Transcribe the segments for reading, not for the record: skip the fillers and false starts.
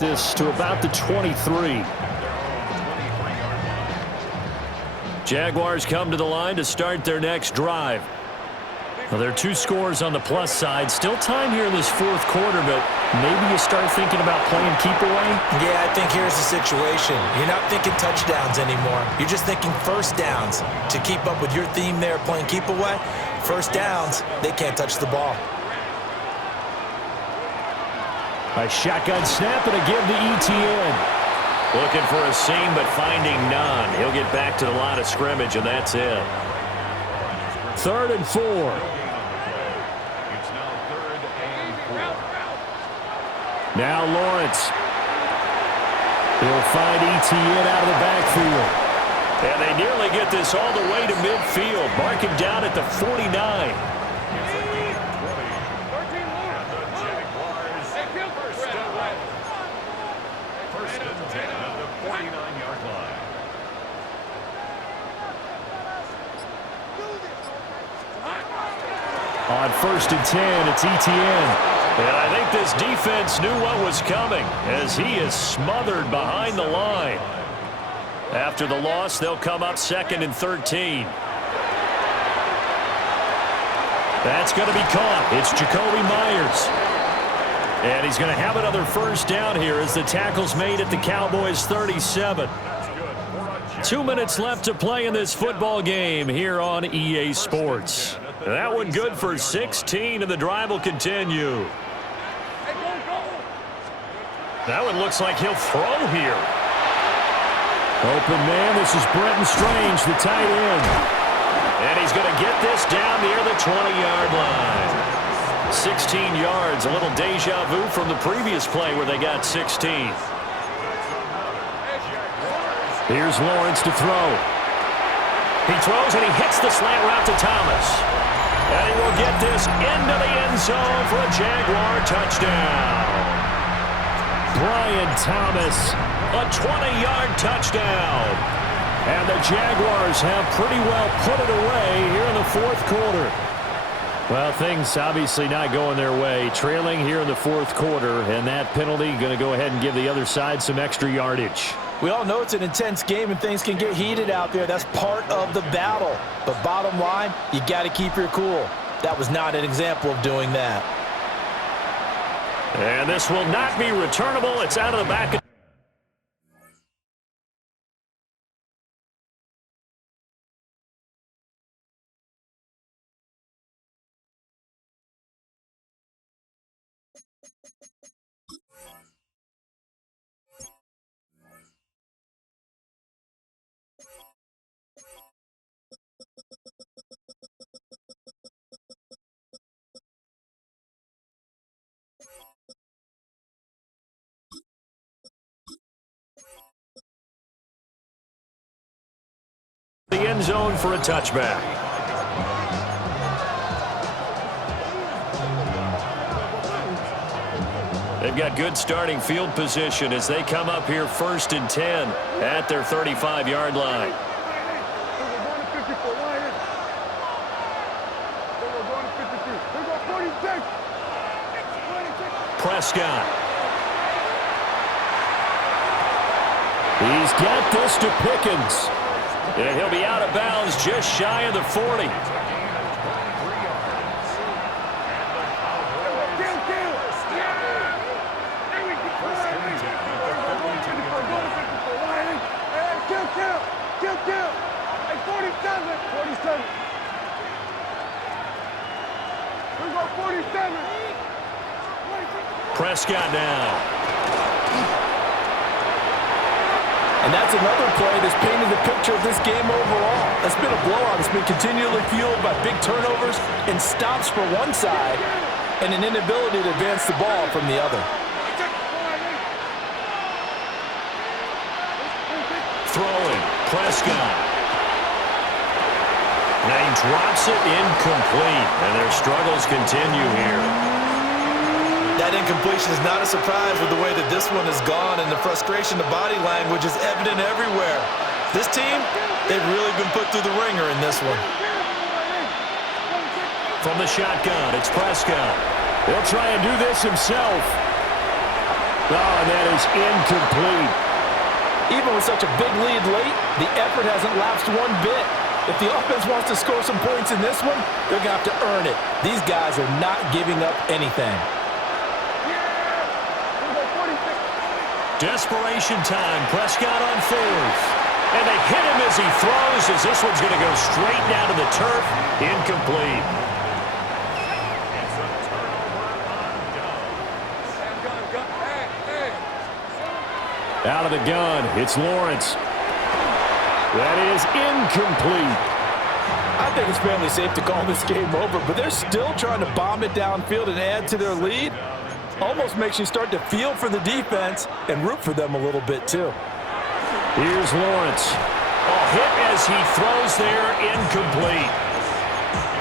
This to about the 23. Jaguars come to the line to start their next drive. Well, there are 2 scores on the plus side. Still time here in this fourth quarter, but maybe you start thinking about playing keep away? Yeah, I think here's the situation. You're not thinking touchdowns anymore. You're just thinking first downs. To keep up with your theme there, playing keep away, first downs, they can't touch the ball. A shotgun snap and a give to ETN. Looking for a seam, but finding none. He'll get back to the line of scrimmage, and that's it. 3rd and 4. Now Lawrence. He'll find ETN out of the backfield. And they nearly get this all the way to midfield. Mark him down at the 49. On 1st and 10, it's ETN. And I think this defense knew what was coming as he is smothered behind the line. After the loss, they'll come up 2nd and 13. That's going to be caught. It's Jacoby Myers. And he's going to have another first down here as the tackle's made at the Cowboys' 37. 2 minutes left to play in this football game here on EA Sports. That one good for 16, and the drive will continue. That one looks like he'll throw here. Open man, this is Brenton Strange, the tight end. And he's going to get this down near the 20-yard line. 16 yards, a little deja vu from the previous play where they got 16. Here's Lawrence to throw. He throws and he hits the slant route to Thomas. And he will get this into the end zone for a Jaguar touchdown. Brian Thomas, a 20-yard touchdown. And the Jaguars have pretty well put it away here in the fourth quarter. Well, things obviously not going their way. Trailing here in the fourth quarter, and that penalty going to go ahead and give the other side some extra yardage. We all know it's an intense game and things can get heated out there. That's part of the battle. But bottom line, you got to keep your cool. That was not an example of doing that. And this will not be returnable. It's out of the back. The end zone for a touchback. They've got good starting field position as they come up here 1st and 10 at their 35-yard line. Prescott. He's got this to Pickens. And he'll be out of bounds just shy of the 40. Prescott now. And that's another play that's painted the picture of this game overall. It's been a blowout. It's been continually fueled by big turnovers and stops for one side and an inability to advance the ball from the other. Throwing, Prescott. Now he drops it incomplete, and their struggles continue here. That incompletion is not a surprise with the way that this one has gone, and the frustration, the body language is evident everywhere. This team, they've really been put through the ringer in this one. From the shotgun, it's Prescott. He'll try and do this himself. Oh, and that is incomplete. Even with such a big lead late, the effort hasn't lapsed one bit. If the offense wants to score some points in this one, they're going to have to earn it. These guys are not giving up anything. Desperation time. Prescott on fourth. And they hit him as he throws, as this one's going to go straight down to the turf. Incomplete. Out of the gun, it's Lawrence. That is incomplete. I think it's fairly safe to call this game over, but they're still trying to bomb it downfield and add to their lead. Almost makes you start to feel for the defense and root for them a little bit, too. Here's Lawrence. Hit as he throws there, incomplete.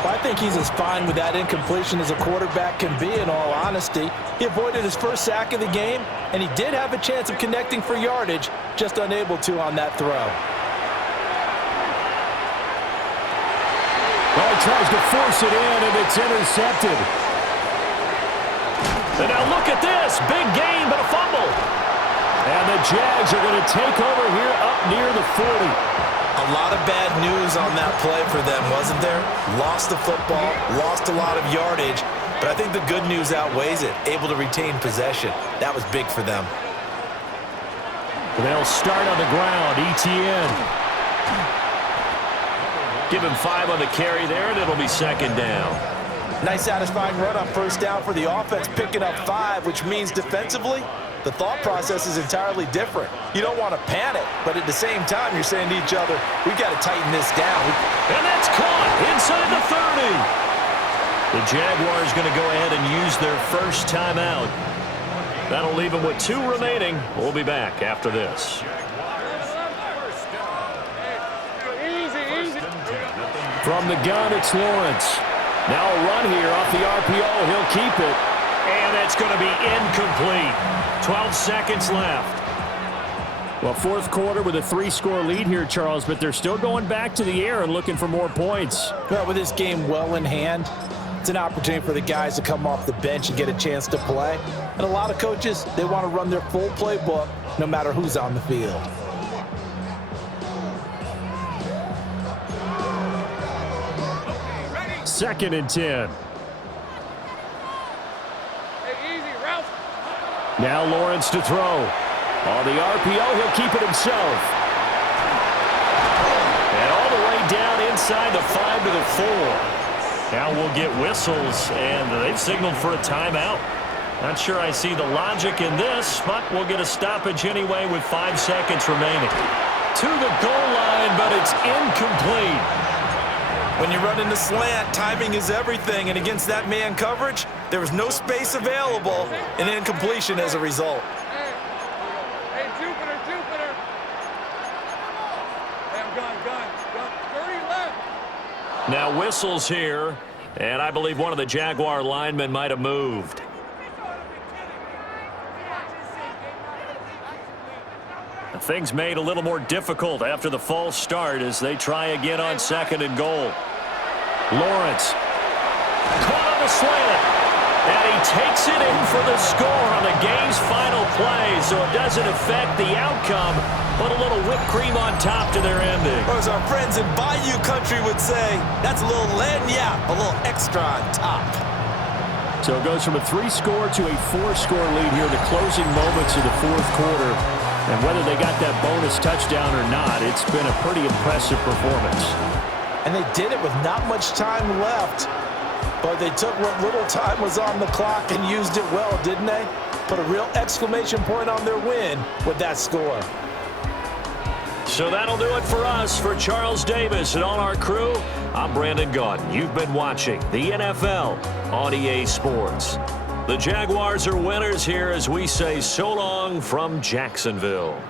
Well, I think he's as fine with that incompletion as a quarterback can be, in all honesty. He avoided his first sack of the game, and he did have a chance of connecting for yardage, just unable to on that throw. Well, he tries to force it in, and it's intercepted. And now look at this. Big gain, but a fumble. And the Jags are going to take over here up near the 40. A lot of bad news on that play for them, wasn't there? Lost the football, lost a lot of yardage, but I think the good news outweighs it. Able to retain possession. That was big for them. They'll start on the ground. ETN. Give him 5 on the carry there, and it'll be second down. Nice satisfying run on first down for the offense, picking up 5, which means defensively, the thought process is entirely different. You don't want to panic, but at the same time, you're saying to each other, we got to tighten this down. And that's caught inside the 30. The Jaguars going to go ahead and use their first timeout. That'll leave them with 2 remaining. We'll be back after this. From the gun, it's Lawrence. Now a run here off the RPO. He'll keep it. And it's going to be incomplete. 12 seconds left. Well, fourth quarter with a 3-score lead here, Charles, but they're still going back to the air and looking for more points. Well, with this game well in hand, it's an opportunity for the guys to come off the bench and get a chance to play. And a lot of coaches, they want to run their full playbook no matter who's on the field. Second and 10. Now Lawrence to throw. On the RPO, he'll keep it himself. And all the way down inside the 5 to the 4. Now we'll get whistles, and they've signaled for a timeout. Not sure I see the logic in this, but we'll get a stoppage anyway with 5 seconds remaining. To the goal line, but it's incomplete. When you run in the slant, timing is everything, and against that man coverage, there was no space available, and incompletion as a result. Hey, Jupiter. Hey, gun. 30 left. Now whistles here, and I believe one of the Jaguar linemen might have moved. Things made a little more difficult after the false start as they try again on second and goal. Lawrence caught on the slant, and he takes it in for the score on the game's final play, so it doesn't affect the outcome, but a little whipped cream on top to their ending. Or as our friends in Bayou Country would say, that's a little lagniappe, a little extra on top. So it goes from a 3-score to a 4-score lead here in the closing moments of the fourth quarter. And whether they got that bonus touchdown or not, it's been a pretty impressive performance. And they did it with not much time left. But they took what little time was on the clock and used it well, didn't they? Put a real exclamation point on their win with that score. So that'll do it for us. For Charles Davis and all our crew, I'm Brandon Gaudin. You've been watching the NFL on EA Sports. The Jaguars are winners here as we say so long from Jacksonville.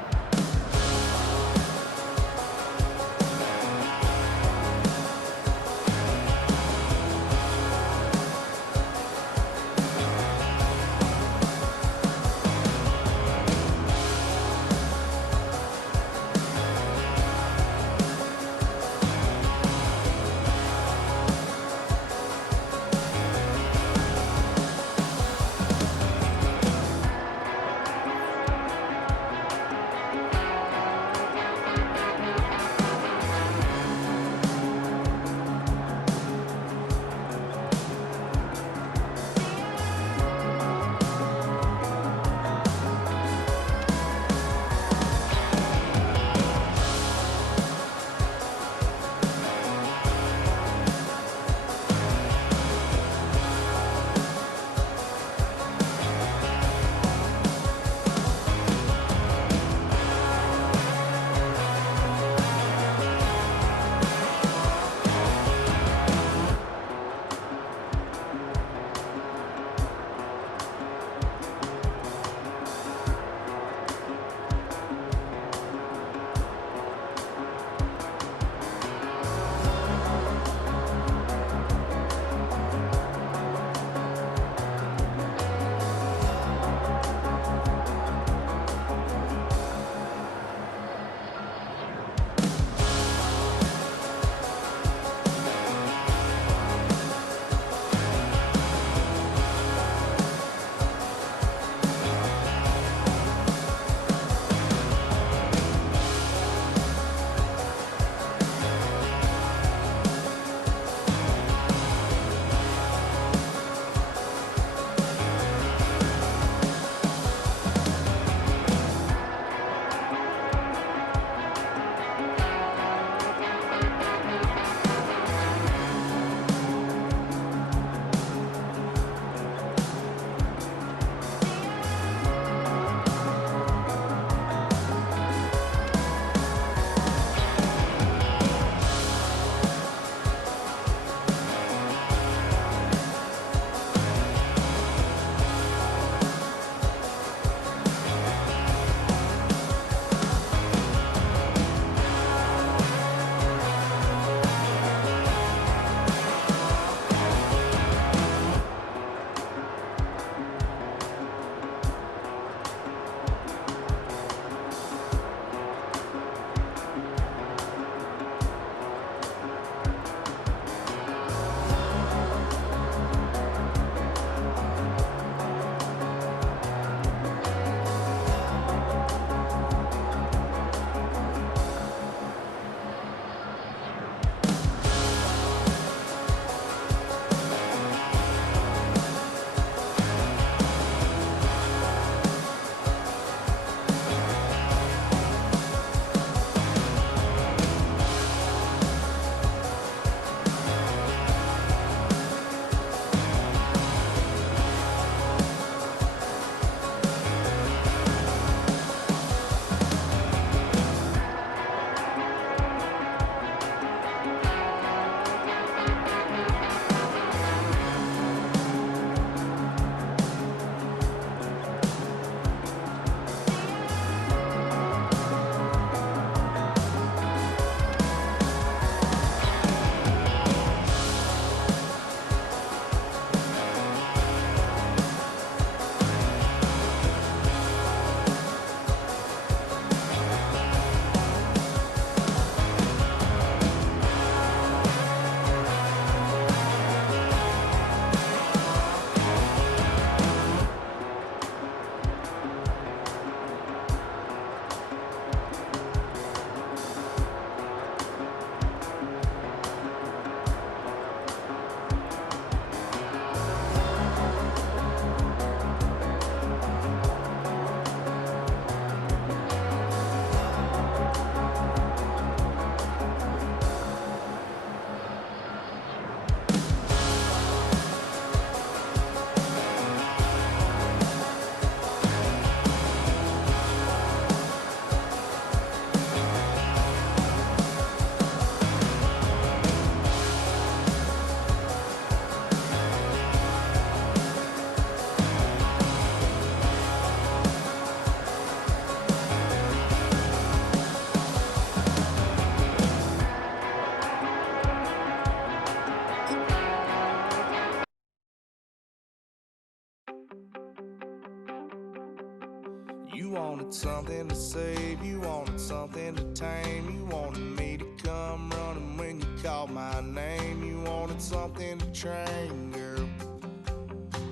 wanted something to save, you wanted something to tame. You wanted me to come running when you called my name. You wanted something to train, girl,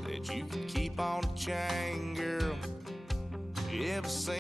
that you could keep on the chain, girl. You ever seen